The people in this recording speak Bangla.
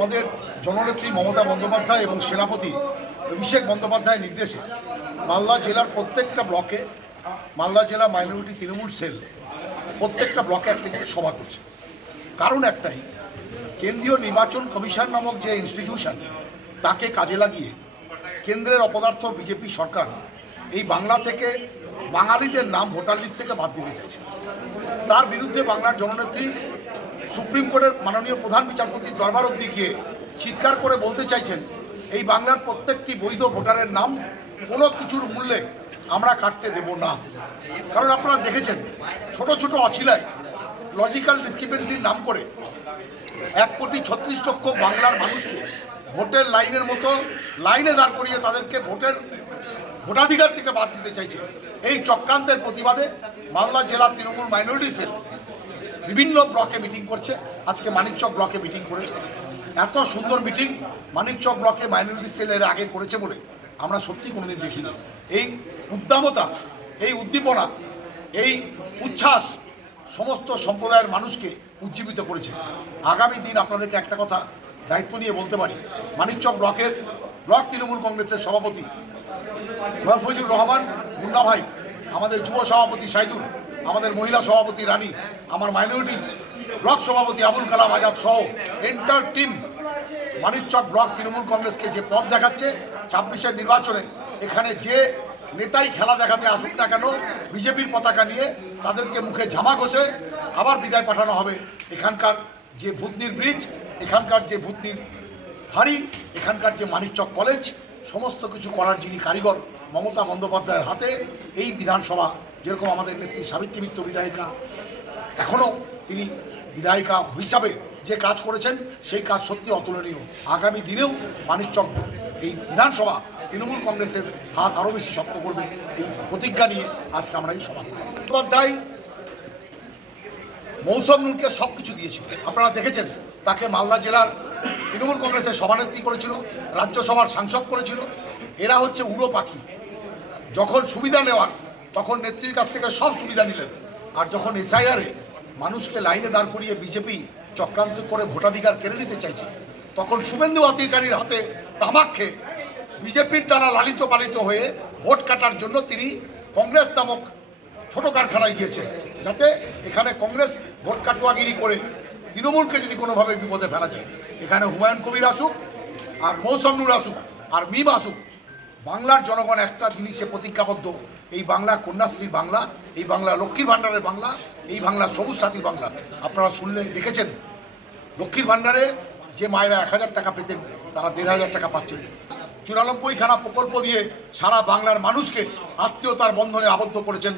আমাদের জননেত্রী মমতা বন্দ্যোপাধ্যায় এবং সেনাপতি অভিষেক বন্দ্যোপাধ্যায়ের নির্দেশে মালদা জেলার প্রত্যেকটা ব্লকে, মালদা জেলা মাইনরিটি তৃণমূল সেল প্রত্যেকটা ব্লকে একটা সভা করছে। কারণ একটাই, কেন্দ্রীয় নির্বাচন কমিশন নামক যে ইনস্টিটিউশন তাকে কাজে লাগিয়ে কেন্দ্রের অপদার্থ বিজেপি সরকার এই বাংলা থেকে বাঙালিদের নাম ভোটার লিস্ট থেকে বাদ দিতে চাইছে। তার বিরুদ্ধে বাংলার জননেত্রী সুপ্রিম কোর্টের মাননীয় প্রধান বিচারপতির দরবার অব্দি গিয়ে চিৎকার করে বলতে চাইছেন, এই বাংলার প্রত্যেকটি বৈধ ভোটারের নাম কোনো কিছুর মূল্যে আমরা কাটতে দেব না। কারণ আপনারা দেখেছেন, ছোট ছোট অছিলায় লজিক্যাল ডিসক্রিপেন্সির নাম করে এক কোটি ছত্রিশ লক্ষ বাংলার মানুষকে ভোটের লাইনের মতো লাইনে দাঁড় করিয়ে তাদেরকে ভোটের ভোটাধিকার থেকে বাদ দিতে চাইছে। এই চক্রান্তের প্রতিবাদে মালদা জেলা তৃণমূল মাইনরিটি সেল বিভিন্ন ব্লকে মিটিং করছে। আজকে মানিকচক ব্লকে মিটিং করেছে। এত সুন্দর মিটিং মানিকচক ব্লকে মাইনরিটি সেল এর আগে করেছে বলে আমরা সত্যি কোনোদিন দেখিনি। এই উদ্দামতা, এই উদ্দীপনা, এই উচ্ছ্বাস সমস্ত সম্প্রদায়ের মানুষকে উজ্জীবিত করেছে। আগামী দিন আপনাদেরকে একটা কথা দায়িত্ব নিয়ে বলতে পারি। মানিকচক ব্লকের ব্লক তৃণমূল কংগ্রেসের সভাপতি মহফুজুর রহমান মুন্না ভাই, আমাদের যুব সভাপতি সাইদুল আমাদের মহিলা সভাপতি রানী, আমার মাইনরিটি ব্লক সভাপতি আবুল কালাম আজাদ সহ entire team Manikchak block Trinamool কংগ্রেসকে যে পথ দেখাচ্ছে, ছাব্বিশের নির্বাচনে এখানে যে নেতাই খেলা দেখাতে আসুক না কেন, বিজেপির পতাকা নিয়ে তাদেরকে মুখে ঝামা ঘষে আবার বিদায় পাঠানো হবে। এখানকার যে ভূতনির ব্রিজ, এখানকার যে ভূতনির ফাঁড়ি, এখানকার যে মানিকচক কলেজ, সমস্ত কিছু করার যিনি কারিগর মমতা বন্দ্যোপাধ্যায়ের হাতে এই বিধানসভা যেরকম আমাদের নেত্রী সাবিত্রী মিত্র বিধায়িকা এখনও তিনি বিধায়িকা হিসাবে যে কাজ করেছেন, সেই কাজ সত্যি অতুলনীয়। আগামী দিনেও মানিকচক এই বিধানসভা তৃণমূল কংগ্রেসের হাত আরও বেশি শক্ত করবে এই প্রতিজ্ঞা নিয়ে আজকে আমরা এই সভা। বন্দ্যোপাধ্যায় মৌসুম নূরকে সব কিছু দিয়েছিল। আপনারা দেখেছেন, তাকে মালদা জেলার তৃণমূল কংগ্রেসের সভানেত্রী করেছিল, রাজ্যসভার সাংসদ করেছিল। এরা হচ্ছে উড়ো পাখি। যখন সুবিধা নেওয়ার তখন নেত্রীর কাছ থেকে সব সুবিধা নিলেন। আর যখন এসআইআরে মানুষকে লাইনে দাঁড় করিয়ে বিজেপি চক্রান্ত করে ভোটাধিকার কেড়ে নিতে চাইছে, তখন শুভেন্দু অধিকারীর হাতে তামাক খেয়ে বিজেপির দ্বারা লালিত পালিত হয়ে ভোট কাটার জন্য তিনি কংগ্রেস নামক ছোট কারখানায় গিয়েছেন, যাতে এখানে কংগ্রেস ভোট কাটুয়াগিরি করে তৃণমূলকে যদি কোনোভাবে বিপদে ফেলা যায়। এখানে হুমায়ুন কবির আসুক, আর মৌসম নূর আসুক, আর মিম আসুক বাংলার জনগণ একটা জিনিসে প্রতিজ্ঞাবদ্ধ এই বাংলা কন্যাশ্রী বাংলা, এই বাংলা লক্ষ্মীর ভাণ্ডারের বাংলা, এই বাংলা সবুজ সাথীর বাংলা। আপনারা শুনলে দেখেছেন? লক্ষ্মীর ভাণ্ডারে যে মায়েরা এক হাজার টাকা পেতেন, তারা দেড় হাজার টাকা পাচ্ছেন। চুরানব্বই খানা প্রকল্প দিয়ে সারা বাংলার মানুষকে আত্মীয়তার বন্ধনে আবদ্ধ করেছেন